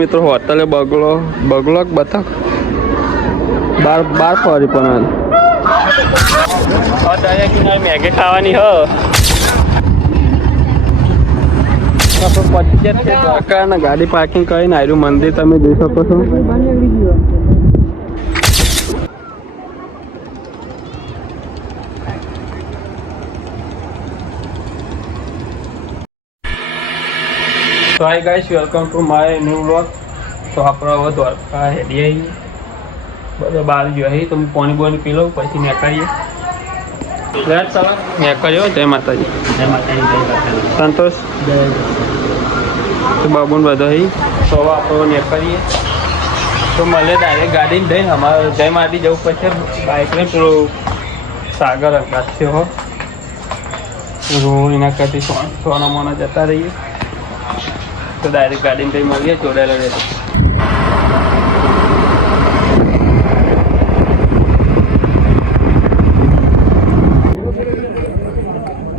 મિત્રો હોટલે બગલો બગલો બતક બાર બાર ફરી પણ દરિયા કિનારે મેગી ખાવાની હ આપણે ગાડી પાર્કિંગ કરીને આવ્યું મંદિર તમે જોઈ શકો છો. તો hi guys, welcome to my new vlog. તો આપણે હવે દ્વારકા હેડી આવીએ. બધા બહાર ગયો અહીં તો હું પાણી બોણી પી લઉં પછી નીકળીએ. લેટ ચાલો નીકળ્યો. જય માતાજી. જય માતાજી. સંતોષ તો બાબુને બધા અહીં તો હવે આપણે નીકળીએ. તો મળે ડાયરેક્ટ ગાડીને જઈને અમારે જય માતાજી જવું પછી બાઇકને પેલું સાગર અગાસ્યો હો એના કરતી સોના મોના જતા રહીએ. તો ડાયરેક્ટ ગાડીને કંઈ મળીએ જોડાયેલા રહેશે.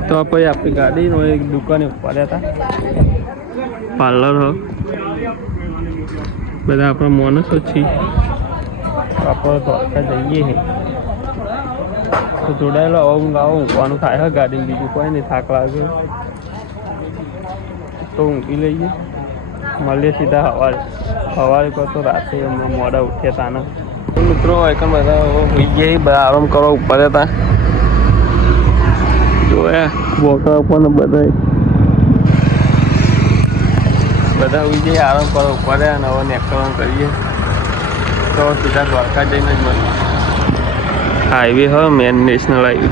તો પછી આપણી ગાડીનો એક દુકાને ઉપાડ્યા હતા. પાર્લર હો બધા આપણા માણસો છીએ. આપણે દ્વારકા જઈએ છે તો જોડાયેલો ઊંઘ ઊંઘવાનું થાય છે ગાડીને. બીજું કોઈ નહીં, થાક લાગ્યો તો ઊંઘી લઈએ. મળીએ સીધા સવારે પર તો રાતે મોડા ઉઠ્યા હતા ને મિત્રો એકમ બધા હોઈ ગયા. બધા આરામ કરવા ઉપર હતા જોયા બોકા પણ બધા હોઈ જઈએ આરામ કરવા ઉપર અને હવે નેકળવાનું કરીએ. તો સીધા દ્વારકા જઈને જ મળીએ. હાઈવે હ મેન નેશનલ હાઈવે.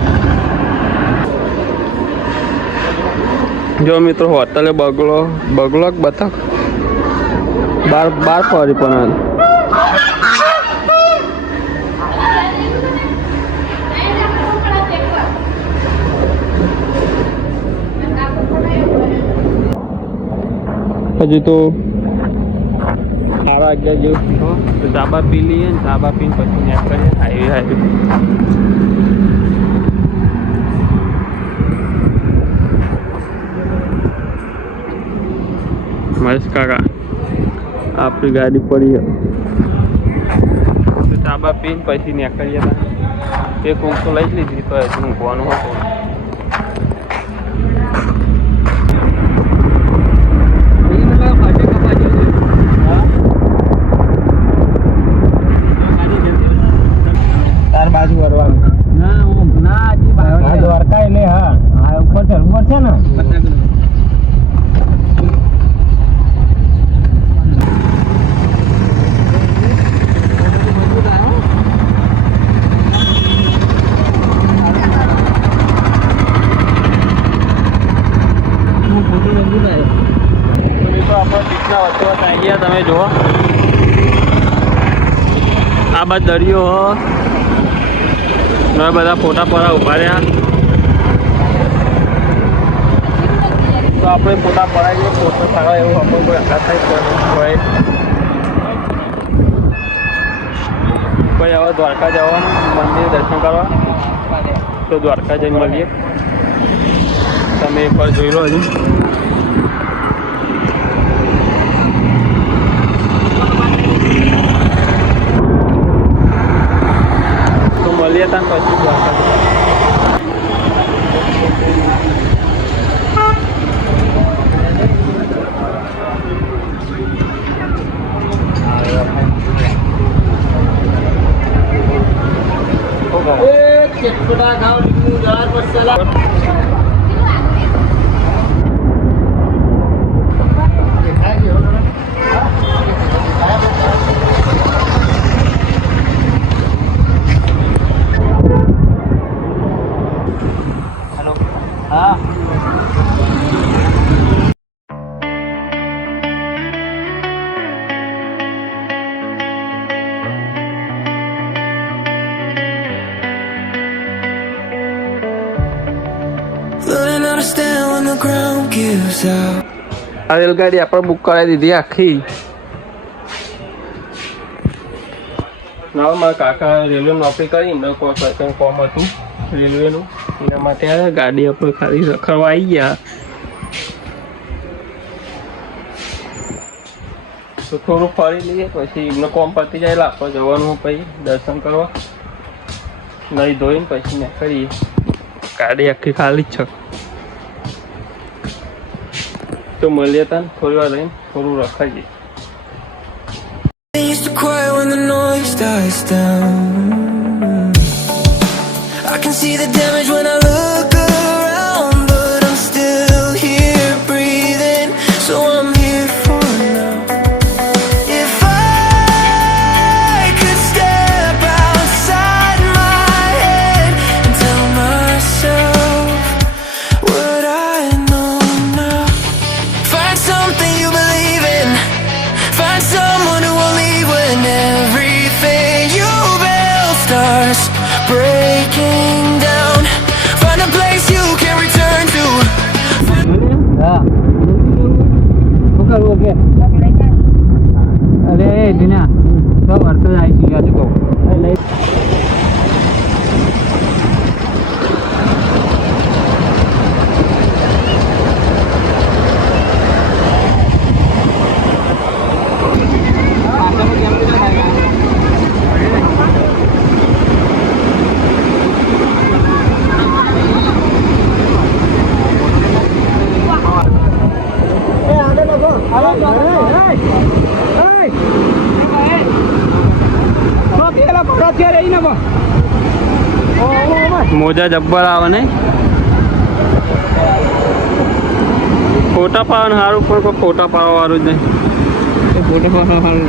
જો મિત્રો હોટલે બગલો બતક બાર ફરી પણ હજુ તો 11 જેવું તો ચાબા પી લઈએ ને ચાબા પીને પછી નેક કરીએ. હાઈવે મહેશ કાકા આપણી ગાડી પડી તો ચાબા પીને પછી નીકળીએ. એક ઊંઘ તો લઈ જ લીધી તો હજુ ઊંઘવાનું હતું. તાર બાજુ વળવાનું ના દ્વારકા એટલે હા ઉપર છે ને તમે જુઓ આ બાદ દરિયો બધા ફોટા પડા ઉભા રહ્યા. તો આપણે ફોટા પડાવીએ. ફોટો સારા એવું આપણે કોઈ હંગા થાય કોઈ હવે દ્વારકા જવાનું મંદિર દર્શન કરવા. તો દ્વારકા જઈને મળીએ. તમે એકવાર જોઈ લો હજુ. મળીએ ત્યાં પછી દ્વારકા. કેટલા ગાવ આ રેલગાડી આપણે બુક કરાવી દીધી આખી. ના મારા કાકા રેલવે નોકરી કરી એમને કોઈ સરકારી કોમ હતું રેલવેનું એના માટે આ ગાડી આપણે ખાલી રખડવા આવી ગયા. તો થોડું ફરી લઈએ પછી એમને કોમ પતી જાય એટલે આપણે જવાનું પછી દર્શન કરવા નહીં ધોઈને પછી ને કરીએ. ગાડી આખી ખાલી જ છે તો મળીએ ત્યાં થોડી વાર રહીને થોડું રખાઈએ. Used to quiet when the noise dies down. I can see the damage when I look around, but I'm still here breathing, so I'm here for now. If I could step outside my head and tell myself what I know now. Find something you believe in. Find someone who will leave when everything you built starts breaking down. Find a place you can return to. હા શું કરવું કે અરે Dana તો વર્તો આવી ગયો આજે કહું લઈ મોજા જબ્બર આવે ને ફોટા પાડવાનું સારું પણ કોઈ ફોટા પાડવા વાળું જ નહીં. ફોટો સારું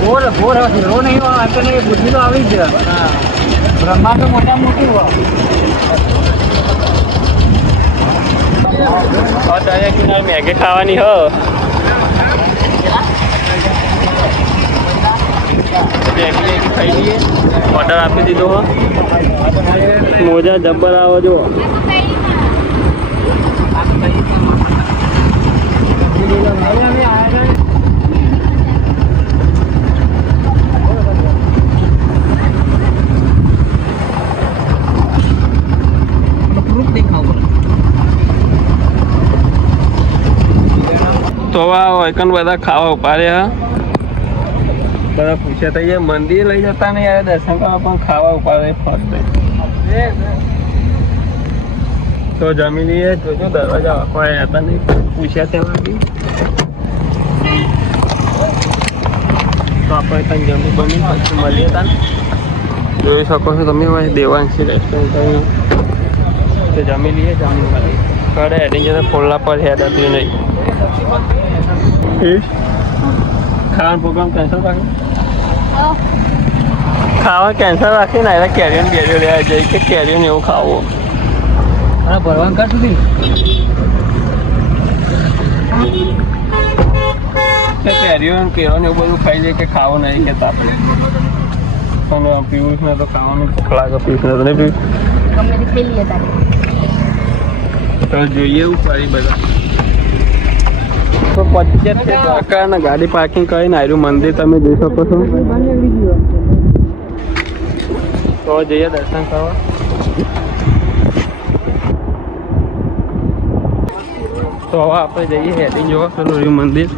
બોર બોર હીરો નહીં આપણને બુદ્ધિ તો આવી જ બ્રહ્માંડ મોટા મોટી દરિયા કિનારે મેગી ખાવાની હો ખાઈ લઈએ. ઓર્ડર આપી દીધો હો. મોજા જબ્બર આવો જો. તો વૈકન બધા ખાવા ઉભા રહ્યા બધા પૂછ્યા થઈ જાય મંદિર લઈ જતા ને યાર દર્શન કરવા પણ ખાવા ઉભા રહે ફર્સ્ટ તો જમી લઈએ જોજો દરવાજા વાંકવા હતા નહીં પૂછ્યા ત્યાં બી તો આપણે ત્યાં જમી બની પછી મળીએ હતા જોઈ શકો છો તમે ભાઈ દેવાંશી રેસ્ટોરન્ટ તો જમી લઈએ જમી મળીએ ઘરે હેડી જતા ફોલ્લા પર હેડ હતું નહીં ખાવાનો પ્રોગ્રામ કેન્સલ રાખી ખાવા કેન્સલ રાખીને એને કેરીઓન બેરીઓ લેવા જઈએ કે કેરીઓન એવું ખાવું અને ભરવાનું કાઢ સુધી કેરીઓન કેરોન એવું બધું ખાઈ લઈએ કે ખાવું નહીં કહેતા આપણે પણ પિયુષને તો ખાવાનું ભૂખ લાગે પિયુષને તો નહીં પીવું તો જોઈએ એવું ફરી બધા તો 25 દ્વારકા ગાડી પાર્કિંગ કરીને આવ્યું મંદિર તમે જોઈ શકો છો તો જઈએ દર્શન કરવા તો હવે આપણે જઈએ હેડી જોવા પેલું રહ્યું મંદિર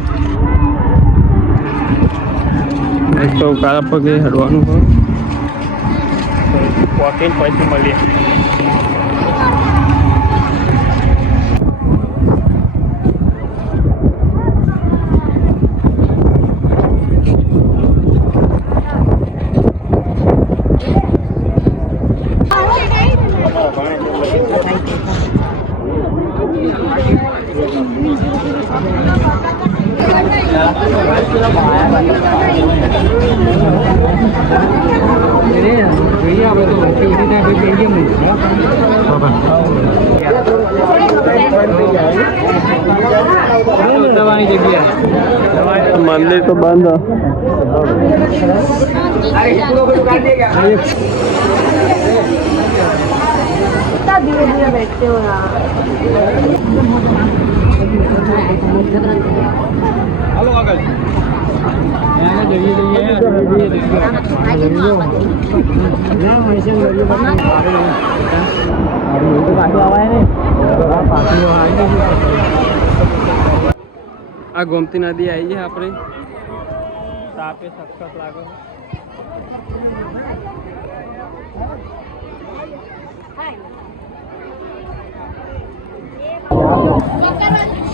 તો કાળા પગે હડવાનું હોય વોકિંગ પછી મળીએ જોઈએ આપણે તો વચ્ચે ઉઠી થાય પછી જઈએ નહીં દવાની જગ્યા મંદિર તો બંધ कितना धीरे धीरे बैठते हो यार હાલો આગળ આ ગોમતી નદી આવી છે આપણે તાપે સખત લાગે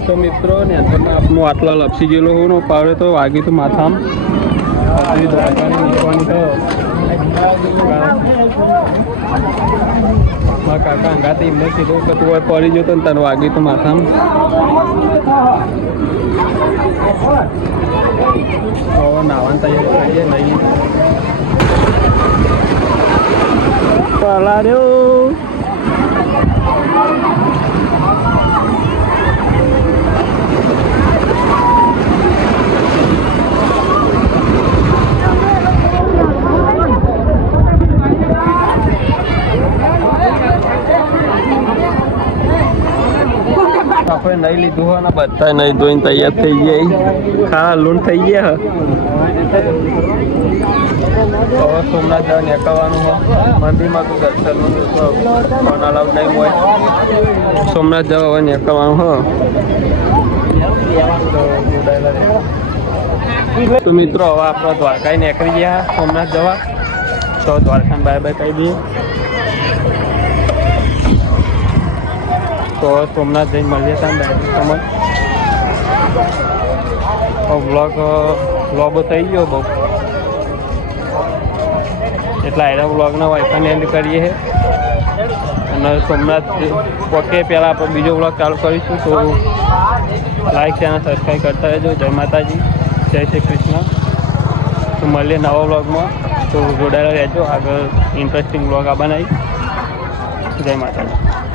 તો મિત્રો ને આપનું આટલા લપસી ગયેલો હોવાનો પાવડે તો વાગી તો માથામ નીકળવાની તો મારા કાકા અંગાથી એમને કીધું કે તું હોય પડી જતો ને તને વાગી તો માથામ હવે નાવાની તૈયારી કરીએ નહીં પલાર્યો આપણે નહીં લીધું હોય ને બધા નહીં ધોઈને તૈયાર થઈ જાય ખા લૂણ થઈ ગયા હવે સોમનાથ જવા નીકળવાનું હોય મંદિરમાં તો દર્શનનું ફોન અલાઉડ નહીં હોય સોમનાથ જવા હવે નીકળવાનું હોય તો મિત્રો હવે આપણે દ્વારકા નીકળી ગયા સોમનાથ જવા તો દ્વારકાને બાય બાય કહી દઈએ તો સોમનાથ જઈને મળીએ ત્યાં સમજ વ્લોગ લોબો થઈ ગયો બહુ એટલા એના વ્લોગના વાઇફાઈને એન્ડ કરીએ અને સોમનાથ પહોંચે પહેલાં આપણે બીજો વ્લોગ ચાલુ કરીશું તો લાઈક ચેનલ સબસ્ક્રાઈબ કરતા રહેજો જય માતાજી જય શ્રી કૃષ્ણ તો મળીએ નવા વ્લોગમાં તો જોડાયેલા રહેજો આગળ ઇન્ટરેસ્ટિંગ વ્લોગ આ બનાવી જય માતાજી